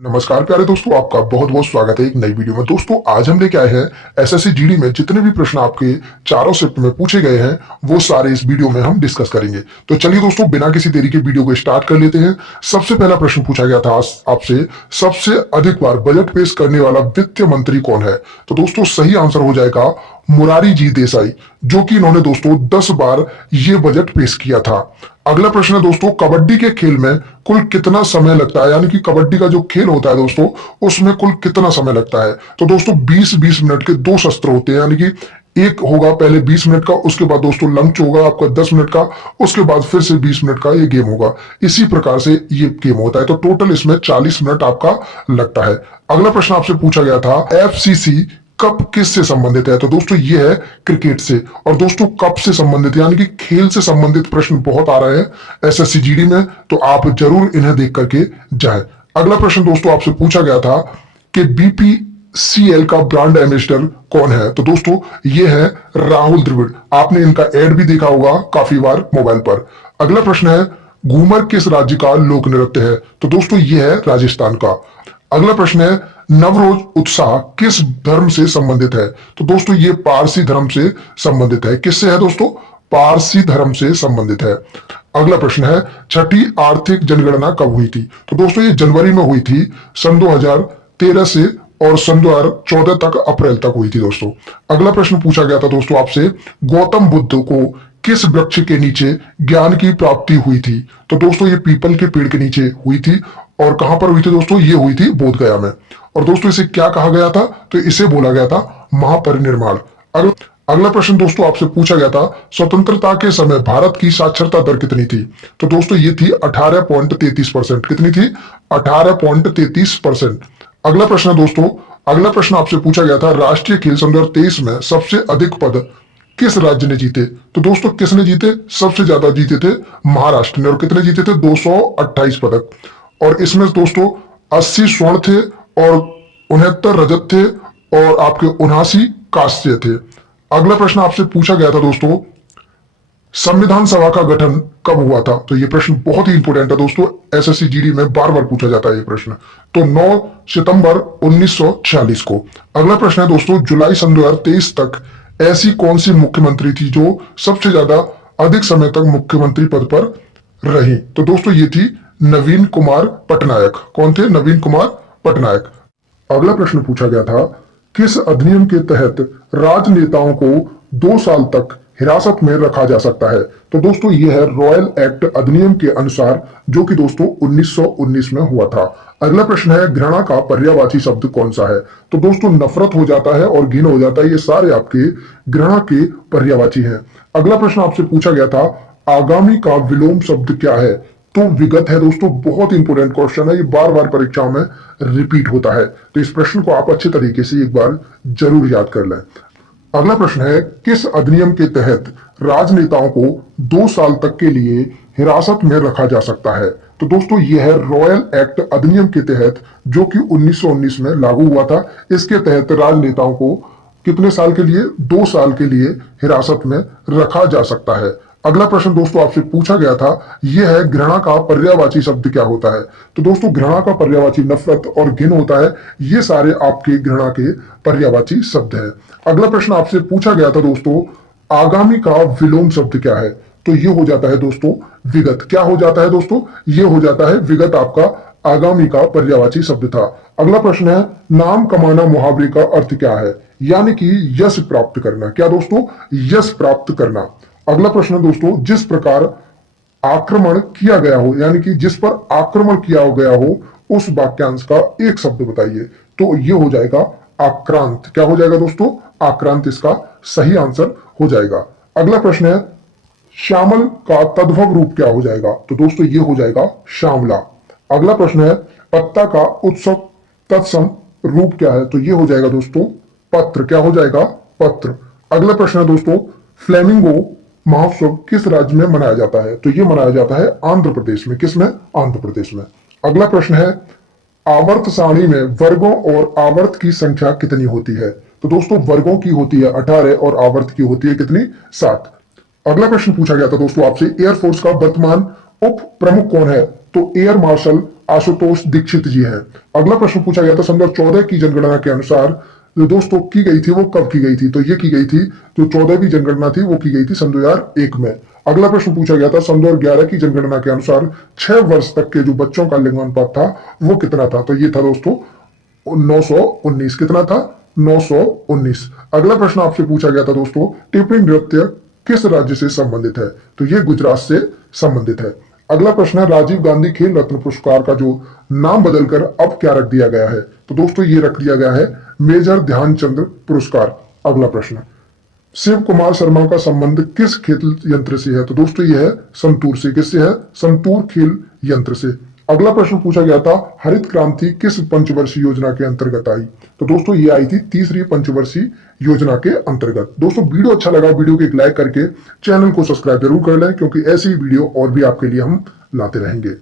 नमस्कार प्यारे दोस्तों, आपका बहुत बहुत स्वागत है एक नई वीडियो में। दोस्तों आज हम लेके आए हैं एसएससी जीडी में जितने भी प्रश्न आपके चारों शिफ्ट में पूछे गए हैं वो सारे इस वीडियो में हम डिस्कस करेंगे। तो चलिए दोस्तों, बिना किसी देरी के वीडियो को स्टार्ट कर लेते हैं। सबसे पहला प्रश्न पूछा गया था आपसे, सबसे अधिक बार बजट पेश करने वाला वित्त मंत्री कौन है? तो दोस्तों सही आंसर हो जाएगा मुरारी जी देसाई, जो कि इन्होंने दोस्तों 10 बार ये बजट पेश किया था। अगला प्रश्न है दोस्तों, कबड्डी के खेल में कुल कितना समय लगता है? यानी कि कबड्डी का जो खेल होता है दोस्तों, उसमें कुल कितना समय लगता है? तो दोस्तों 20-20 मिनट के दो शस्त्र होते हैं, यानी कि एक होगा पहले 20 मिनट का, उसके बाद दोस्तों लंच होगा आपका 10 मिनट का, उसके बाद फिर से 20 मिनट का ये गेम होगा। इसी प्रकार से ये गेम होता है। तो टोटल इसमें 40 मिनट आपका लगता है। अगला प्रश्न आपसे पूछा गया था, एफसीसी कप किससे संबंधित है? तो दोस्तों ये है क्रिकेट से। और दोस्तों कप से संबंधित यानी कि खेल से संबंधित प्रश्न बहुत आ रहे हैं एसएससी जीडी में, तो आप जरूर इन्हें देख करके जाएं। अगला प्रश्न दोस्तों आपसे पूछा गया था कि बीपीसीएल का ब्रांड एम्बेसडर कौन है? तो दोस्तों ये है राहुल द्रविड़। आपने इनका एड भी देखा होगा काफी बार मोबाइल पर। अगला प्रश्न है, घूमर किस राज्य का लोक नृत्य है? तो दोस्तों ये है राजस्थान का। अगला प्रश्न है, नवरोज उत्साह किस धर्म से संबंधित है? तो दोस्तों ये पारसी धर्म से संबंधित है। किससे है दोस्तों? पारसी धर्म से संबंधित है। अगला प्रश्न है, छठी आर्थिक जनगणना कब हुई थी? तो दोस्तों ये जनवरी में हुई थी, सन 2013 से और सन 2014 तक अप्रैल तक हुई थी दोस्तों। अगला प्रश्न पूछा गया था दोस्तों आपसे, गौतम बुद्ध को किस वृक्ष के नीचे ज्ञान की प्राप्ति हुई थी? तो दोस्तों ये पीपल के पेड़ के नीचे हुई थी। और कहां पर हुई थी दोस्तों? ये हुई थी बोध गया में। और दोस्तों इसे क्या कहा गया था? तो इसे बोला गया था महापरिनिर्वाण। अगला प्रश्न दोस्तों आपसे पूछा गया था, स्वतंत्रता के समय भारत की साक्षरता दर कितनी थी? तो दोस्तों ये थी 18.33%। कितनी थी? 18.33%। अगला प्रश्न दोस्तों, अगला प्रश्न आपसे पूछा गया था, राष्ट्रीय खेल सन 2023 में सबसे अधिक पद किस राज्य ने जीते? तो दोस्तों किसने जीते? सबसे ज्यादा जीते थे महाराष्ट्र ने। और कितने जीते थे? 228 पदक। और इसमें दोस्तों 80 स्वर्ण थे और 69 रजत थे और आपके 79 कांस्य थे। अगला प्रश्न आपसे पूछा गया था दोस्तों, संविधान सभा का गठन कब हुआ था? तो ये प्रश्न बहुत ही इंपॉर्टेंट है दोस्तों, एसएससी जीडी में बार बार पूछा जाता है ये प्रश्न। तो 9 सितंबर 1946 को। अगला प्रश्न है दोस्तों, जुलाई सन 2023 तक ऐसी कौन सी मुख्यमंत्री थी जो सबसे ज्यादा अधिक समय तक मुख्यमंत्री पद पर रही? तो दोस्तों ये थी नवीन कुमार पटनायक। कौन थे? नवीन कुमार पटनायक। अगला प्रश्न पूछा गया था, किस अधिनियम के तहत राजनेताओं को 2 साल तक हिरासत में रखा जा सकता है? तो दोस्तों ये है रॉयल एक्ट अधिनियम के अनुसार, जो कि दोस्तों 1919 में हुआ था। अगला प्रश्न है, घृणा का पर्यायवाची शब्द कौन सा है? तो दोस्तों नफरत हो जाता है और घिन हो जाता है, ये सारे आपके घृणा के पर्यायवाची हैं। अगला प्रश्न आपसे पूछा गया था, आगामी का विलोम शब्द क्या है? तो विगत है दोस्तों। बहुत इंपोर्टेंट क्वेश्चन है, ये बार बार परीक्षाओं में रिपीट होता है, तो इस प्रश्न को आप अच्छे तरीके से एक बार जरूर याद कर लें। अगला प्रश्न है, किस अधिनियम के तहत राजनेताओं को 2 साल तक के लिए हिरासत में रखा जा सकता है? तो दोस्तों यह है रॉयल एक्ट अधिनियम के तहत, जो कि 1919 में लागू हुआ था। इसके तहत राजनेताओं को कितने साल के लिए? 2 साल के लिए हिरासत में रखा जा सकता है। अगला प्रश्न दोस्तों आपसे पूछा गया था, यह है घृणा का पर्यायवाची शब्द क्या होता है? तो दोस्तों घृणा का पर्यायवाची नफरत और घिन होता है। ये सारे आपके घृणा के पर्यायवाची शब्द हैं। अगला प्रश्न आपसे पूछा गया था दोस्तों, आगामी का विलोम शब्द क्या है? तो ये हो जाता है दोस्तों विगत। क्या हो जाता है दोस्तों? ये हो जाता है विगत, आपका आगामी का पर्यायवाची शब्द था। अगला प्रश्न है, नाम कमाना मुहावरे का अर्थ क्या है? यानी कि यश प्राप्त करना। क्या दोस्तों? यश प्राप्त करना। अगला प्रश्न दोस्तों, जिस प्रकार आक्रमण किया गया हो, यानी कि जिस पर आक्रमण किया गया हो, उस वाक्यांश का एक शब्द बताइए। तो ये हो जाएगा आक्रांत। क्या हो जाएगा दोस्तों? आक्रांत इसका सही आंसर हो जाएगा। अगला प्रश्न है, श्यामल का तद्भव रूप क्या हो जाएगा? तो दोस्तों ये हो जाएगा श्यामला। अगला प्रश्न है, पत्ता का उत्सव तत्सम रूप क्या है? तो ये हो जाएगा दोस्तों पत्र। क्या हो जाएगा? पत्र। अगला प्रश्न है दोस्तों, फ्लेमिंगो महोत्सव किस राज्य में मनाया जाता है? तो ये मनाया जाता है आंध्र प्रदेश में। किस में? आंध्र प्रदेश में। अगला प्रश्न है, आवर्त सारणी में वर्गों और आवर्त की संख्या कितनी होती है? तो दोस्तों वर्गों की होती है 18 और आवर्त की होती है कितनी? 7। अगला प्रश्न पूछा गया था दोस्तों आपसे, एयरफोर्स का वर्तमान उप प्रमुख कौन है? तो एयर मार्शल आशुतोष दीक्षित जी हैं। अगला प्रश्न पूछा गया था सन 2014 की जनगणना के अनुसार जो दोस्तों की गई थी वो कब की गई थी, तो ये की गई थी जो 14वीं जनगणना थी वो की गई थी सन 2001 में। अगला प्रश्न पूछा गया था सन 2011 की जनगणना के अनुसार 6 वर्ष तक के जो बच्चों का लिंगानुपात था वो कितना था, तो ये था दोस्तों 919। कितना था? 919। अगला प्रश्न आपसे पूछा गया था दोस्तों टिप्पणी नृत्य किस राज्य से संबंधित है, तो ये गुजरात से संबंधित है। अगला प्रश्न है राजीव गांधी खेल रत्न पुरस्कार का जो नाम बदलकर अब क्या रख दिया गया है, तो दोस्तों ये रख दिया गया है मेजर ध्यानचंद पुरस्कार। अगला प्रश्न शिव कुमार शर्मा का संबंध किस खेल यंत्र से है, तो दोस्तों यह है संतूर से। किससे है? संतूर खेल यंत्र से। अगला प्रश्न पूछा गया था हरित क्रांति किस पंचवर्षीय योजना के अंतर्गत आई, तो दोस्तों ये आई थी तीसरी पंचवर्षीय योजना के अंतर्गत। दोस्तों वीडियो अच्छा लगा, वीडियो को एक लाइक करके चैनल को सब्सक्राइब जरूर कर लें, क्योंकि ऐसी वीडियो और भी आपके लिए हम लाते रहेंगे।